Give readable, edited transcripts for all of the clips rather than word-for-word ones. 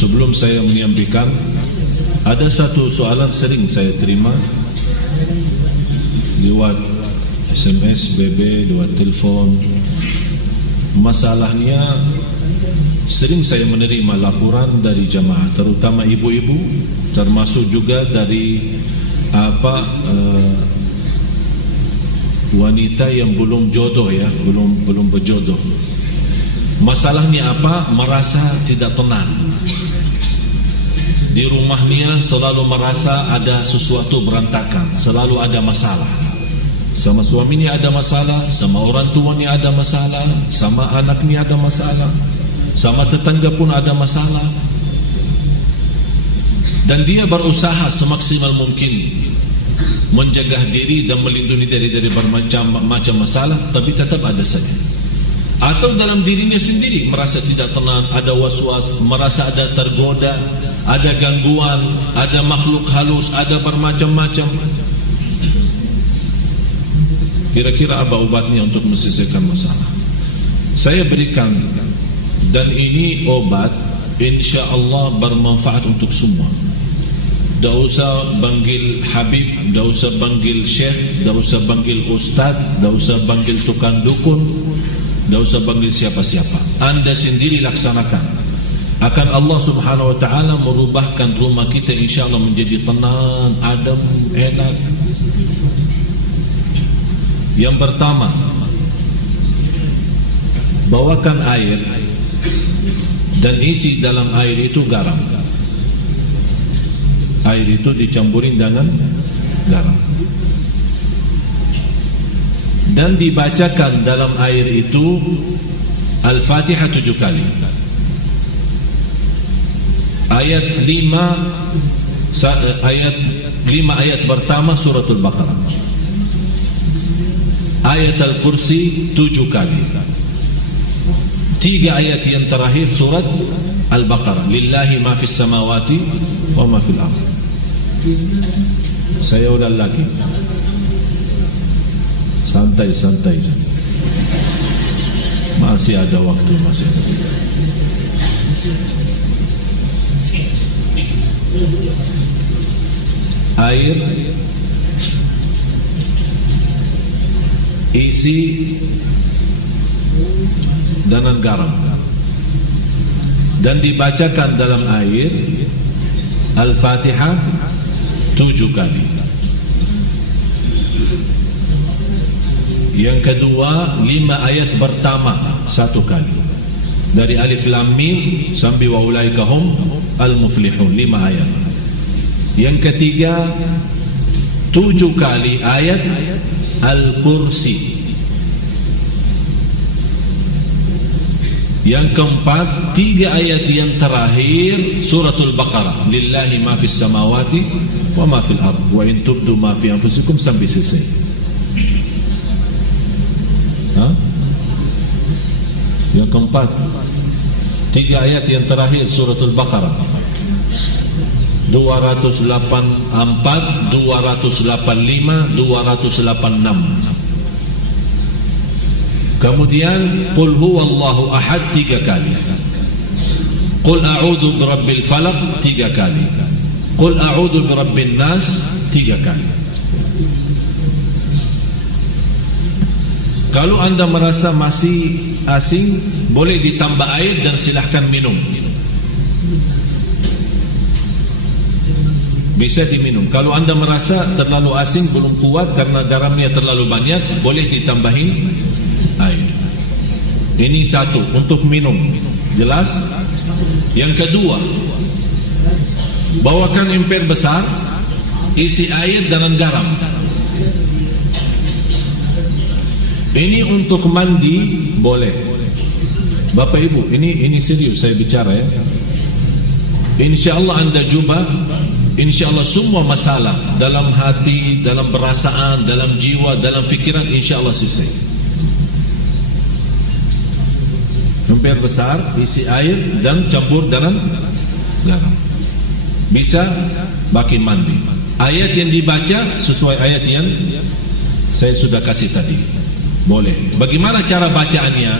sebelum saya menyampaikan, ada satu soalan sering saya terima lewat SMS, BB, lewat telefon. Masalahnya, sering saya menerima laporan dari jamaah, terutama ibu-ibu, termasuk juga dari wanita yang belum jodoh ya, belum berjodoh. Masalahnya apa? Merasa tidak tenang. Di rumahnya selalu merasa ada sesuatu berantakan, selalu ada masalah. Sama suaminya ada masalah, sama orang tuanya ada masalah, sama anaknya ada masalah, sama tetangga pun ada masalah. Dan dia berusaha semaksimal mungkin menjaga diri dan melindungi diri dari bermacam masalah, tapi tetap ada saja. Atau dalam dirinya sendiri merasa tidak tenang, ada was-was, merasa ada tergoda, ada gangguan, ada makhluk halus, ada bermacam-macam. Kira-kira apa obatnya untuk menyelesaikan masalah? Saya berikan, dan ini obat insya Allah bermanfaat untuk semua. Tak usah panggil Habib, tak usah panggil Syekh, tak usah panggil Ustaz, tak usah panggil tukang dukun, tak usah panggil siapa-siapa. Anda sendiri laksanakan. Akan Allah subhanahu wa ta'ala merubahkan rumah kita insyaAllah menjadi tenang, adem, enak. Yang pertama, bawakan air dan isi dalam air itu garam. Air itu dicampurin dengan garam dan dibacakan dalam air itu Al-Fatihah 7 kali. Ayat 5 ayat pertama suratul Baqarah. Ayat Al-Kursi 7 kali. 3 ayat yang terakhir surat Al-Baqarah. Lillahi ma fis samawati wa ma fil ardh. Saya ulang lagi. Santai-santai. Masih ada waktu, masih ada. Air isi dengan garam dan dibacakan dalam air Al-Fatihah 7 kali. Yang kedua, 5 ayat pertama 1 kali. Dari Alif Lam Mim sampai wa ulaika hum al-muflihun, 5 ayat. Yang ketiga, 7 kali ayat Al-Kursi. Yang keempat, 3 ayat yang terakhir suratul Baqarah. Lillahi ma fis samawati wa ma fil ardh wa in tubdu ma fi anfusikum sampai selesai. Yang keempat, 3 ayat yang terakhir suratul Baqarah. 284, 285, 286. Kemudian Qul huwallahu ahad 3 kali. Qul a'udzu birabbil falaq 3 kali. Qul a'udzu birabbin nas 3 kali. Kalau anda merasa masih asing, boleh ditambah air dan silahkan minum. Bisa diminum. Kalau anda merasa terlalu asing, belum kuat karena garamnya terlalu banyak, boleh ditambahin air. Ini satu untuk minum. Jelas? Yang kedua, bawakan emper besar, isi air dengan garam. Ini untuk mandi boleh. Bapak Ibu, ini serius saya bicara ya. InsyaAllah anda cuba, InsyaAllah semua masalah dalam hati, dalam perasaan, dalam jiwa, dalam fikiran InsyaAllah selesai. Emper besar, isi air dan campur dengan garam. Bisa bagi mandi. Ayat yang dibaca sesuai ayat yang saya sudah kasih tadi. Boleh. Bagaimana cara bacaannya?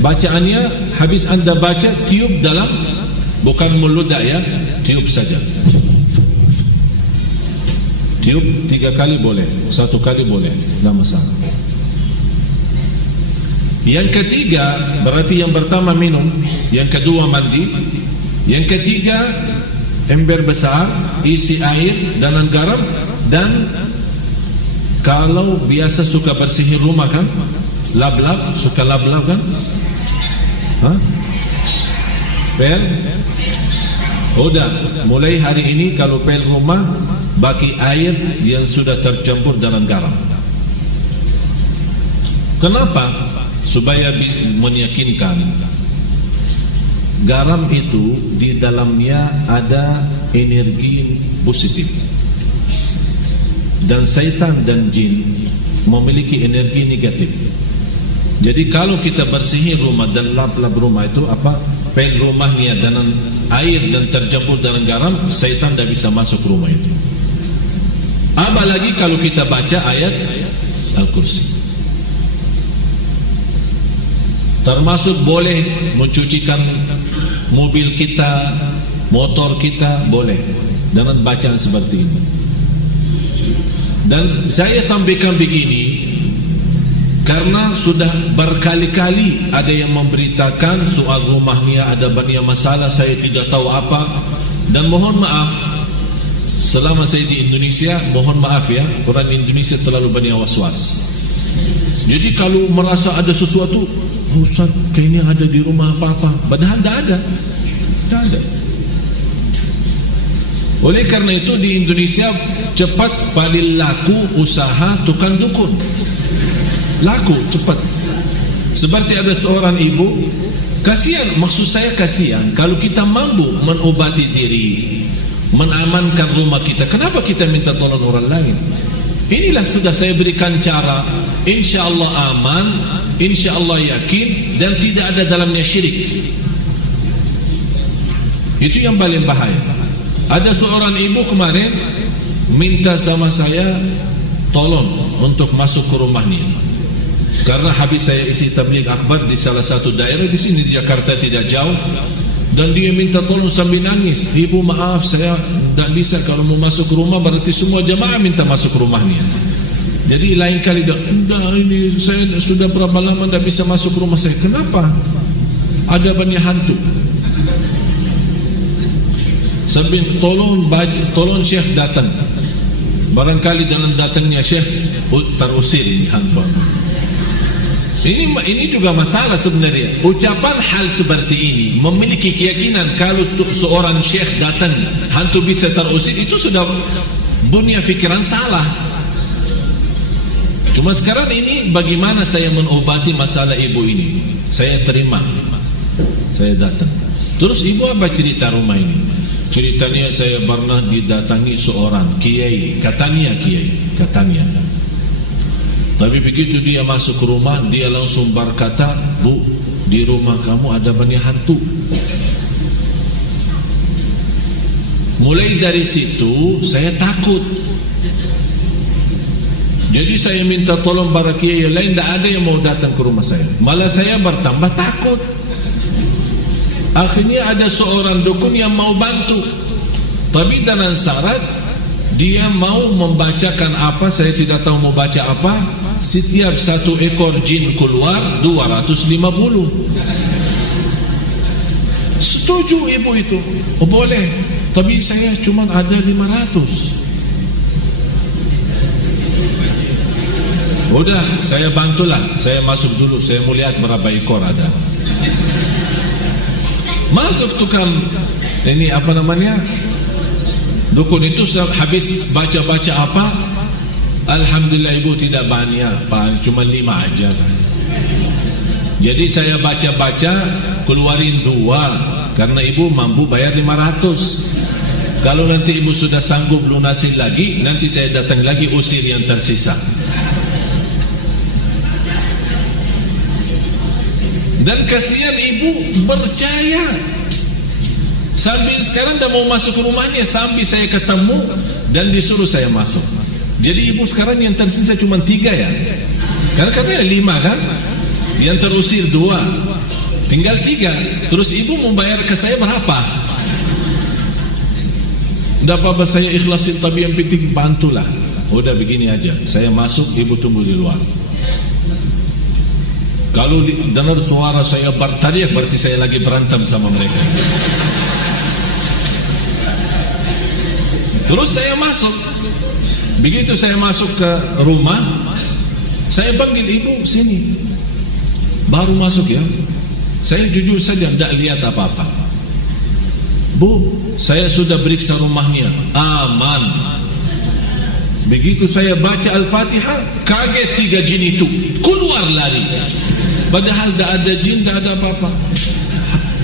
Bacaannya habis anda baca, tiup dalam bukan meludak ya, tiup saja. Tiup 3 kali boleh, 1 kali boleh, tidak masalah. Yang ketiga, berarti yang pertama minum, yang kedua mandi, yang ketiga ember besar isi air dan garam. Dan kalau biasa suka bersihin rumah kan, lap-lap, suka lap-lap kan, pel. Udah, mulai hari ini kalau pel rumah bagi air yang sudah tercampur dengan garam. Kenapa? Supaya meyakinkan garam itu di dalamnya ada energi positif, dan syaitan dan jin memiliki energi negatif. Jadi kalau kita bersihin rumah dan lap-lap rumah itu pel rumahnya dengan air dan tercampur dengan garam, syaitan tidak bisa masuk rumah itu. Apalagi kalau kita baca ayat Al-Kursi. Termasuk boleh mencucikan mobil kita, motor kita, boleh dengan bacaan seperti ini. Dan saya sampaikan begini karena sudah berkali-kali ada yang memberitakan soal rumahnya ada banyak masalah, saya tidak tahu apa. Dan mohon maaf, selama saya di Indonesia, mohon maaf ya, orang Indonesia terlalu banyak was-was. Jadi kalau merasa ada sesuatu, Ustaz, kayaknya ada di rumah apa-apa, padahal tidak ada. Tidak ada. Oleh karena itu di Indonesia cepat paling laku usaha tukang dukun. Laku cepat. Seperti ada seorang ibu, kasihan, maksud saya kasihan, kalau kita mampu mengobati diri, mengamankan rumah kita, kenapa kita minta tolong orang lain? Inilah sudah saya berikan cara, insya Allah aman, insya Allah yakin, dan tidak ada dalamnya syirik. Itu yang paling bahaya. Ada seorang ibu kemarin minta sama saya tolong untuk masuk ke rumahnya, karena habis saya isi tabligh akbar di salah satu daerah di sini di Jakarta tidak jauh, dan dia minta tolong sambil nangis, ibu maaf saya tidak bisa, kalau mau masuk ke rumah berarti semua jamaah minta masuk ke rumahnya. Jadi lain kali ini saya sudah berapa lama tidak bisa masuk ke rumah saya. Kenapa? Ada banyak hantu. Sambil tolong Syekh datang. Barangkali dalam datangnya Syekh terusir ini hantu. Ini juga masalah sebenarnya. Ucapan hal seperti ini memiliki keyakinan kalau seorang syekh datang hantu bisa terusir, itu sudah punya fikiran salah. Cuma sekarang ini bagaimana saya mengobati masalah ibu ini? Saya terima, saya datang. Terus ibu apa cerita rumah ini? Ceritanya saya pernah didatangi seorang kiai, katanya kiai, katanya. Tapi begitu dia masuk ke rumah, dia langsung berkata, Bu, di rumah kamu ada banyak hantu. Mulai dari situ saya takut. Jadi saya minta tolong para kiai lain, tidak ada yang mau datang ke rumah saya. Malah saya bertambah takut. Akhirnya ada seorang dukun yang mau bantu, tapi dengan syarat dia mau membacakan apa, saya tidak tahu mau baca apa. Setiap 1 ekor jin keluar 250. Setuju ibu itu, oh boleh, tapi saya cuma ada 500. Udah, saya bantulah, saya masuk dulu, saya mau lihat berapa ekor ada. Masuk tukang ini apa namanya, dukun itu habis baca-baca apa, alhamdulillah ibu tidak banyak, cuma 5 aja. Jadi saya baca-baca keluarin 2 karena ibu mampu bayar 500. Kalau nanti ibu sudah sanggup lunasin lagi, nanti saya datang lagi usir yang tersisa. Dan kasihan ibu percaya. Sampai sekarang dah mau masuk ke rumahnya, sampai saya ketemu dan disuruh saya masuk. Jadi ibu sekarang yang tersisa cuma 3 ya. Karena katanya 5 kan, yang terusir 2, tinggal 3. Terus ibu membayar ke saya berapa? Tidak apa-apa, saya ikhlasin, tapi yang penting bantulah. Udah begini aja, saya masuk, ibu tunggu di luar. Kalau dengar suara saya berteriak, berarti saya lagi berantem sama mereka. Terus saya masuk. Begitu saya masuk ke rumah, saya panggil ibu sini. Baru masuk ya, saya jujur saja tidak lihat apa-apa. Bu, saya sudah periksa rumahnya, aman. Begitu saya baca Al-Fatihah, kaget 3 jin itu keluar lari. Padahal tidak ada jin, tidak ada apa-apa.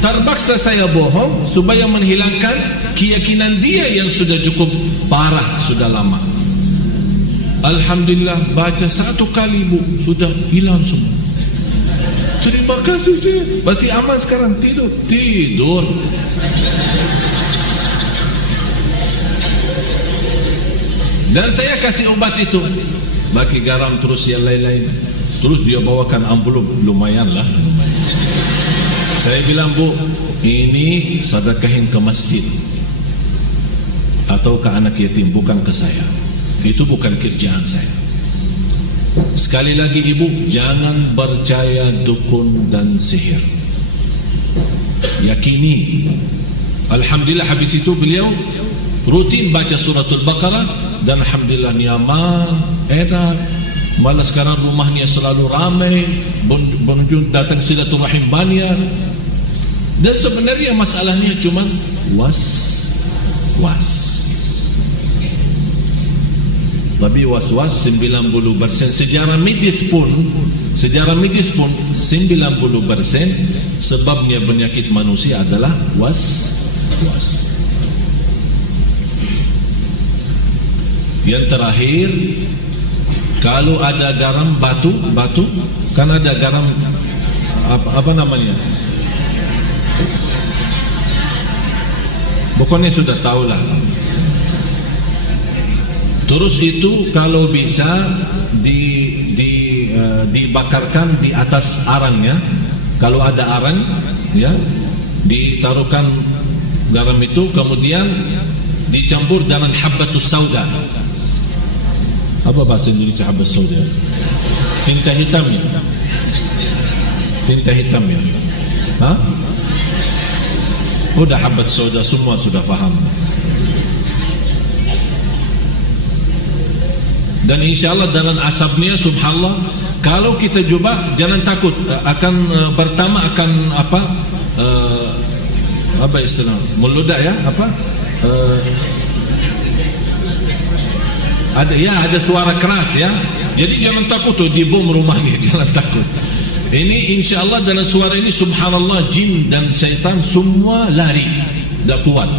Terpaksa saya bohong supaya menghilangkan keyakinan dia yang sudah cukup parah, sudah lama. Alhamdulillah, baca 1 kali bu, sudah hilang semua. Terima kasih je. Berarti aman sekarang, tidur. Dan saya kasih obat itu, bagi garam terus yang lain-lain. Terus dia bawakan amplop, lumayan lah. Saya bilang, bu, ini sedekahin ke masjid atau ke anak yatim, bukan ke saya. Itu bukan kerjaan saya. Sekali lagi ibu, jangan percaya dukun dan sihir. Yakini. Alhamdulillah, habis itu beliau rutin baca suratul Baqarah, dan alhamdulillah nyaman, enak. Malah sekarang rumahnya selalu ramai, pengunjung datang silaturahim banyak. Dan sebenarnya masalahnya cuma was-was. Tapi was-was 90%. Sejarah medis pun 90% sebabnya penyakit manusia adalah was-was. Yang terakhir, kalau ada garam batu, kan ada garam apa namanya? Pokoknya sudah tahulah. Terus itu kalau bisa dibakarkan di atas arangnya. Kalau ada arang, ya, ditaruhkan garam itu, kemudian dicampur dengan habbatus sauda. Apa bahasa Indonesia habbatus sauda? Tinta hitamnya. Tinta hitamnya. Hah? Udah habbatus sauda, semua sudah faham. Dan insyaAllah dengan asapnya, subhanallah, kalau kita coba, jangan takut, akan pertama akan apa istilah, meludak ya, ada suara keras ya. Jadi jangan takut tuh dibom rumahnya, jangan takut. Ini insyaAllah dengan suara ini, subhanallah, jin dan syaitan semua lari, dah kuat.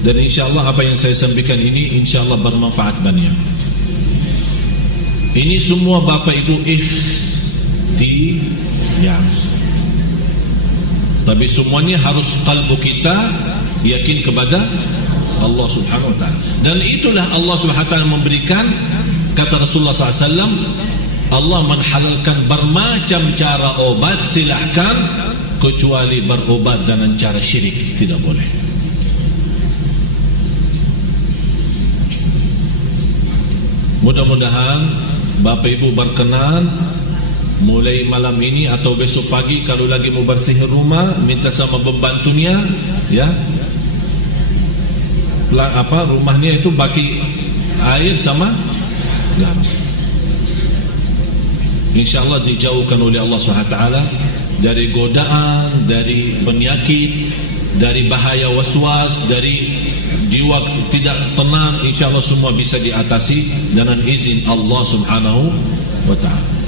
Dan insyaAllah apa yang saya sampaikan ini insyaAllah bermanfaat banyak. Ini semua Bapak Ibu ikhtiar, tapi semuanya harus kalbu kita yakin kepada Allah subhanahu wa ta'ala. Dan itulah Allah subhanahu wa ta'ala memberikan, kata Rasulullah SAW, Allah menhalalkan bermacam cara obat, silahkan, kecuali berobat dengan cara syirik, tidak boleh. Mudah-mudahan Bapak Ibu berkenan mulai malam ini atau besok pagi, kalau lagi mau bersihkan rumah, minta sama pembantunya, ya, rumahnya itu bagi air sama garam. InsyaAllah dijauhkan oleh Allah SWT dari godaan, dari penyakit, dari bahaya waswas, dari jiwa tidak tenang. InsyaAllah semua bisa diatasi dengan izin Allah Subhanahu wa ta'ala.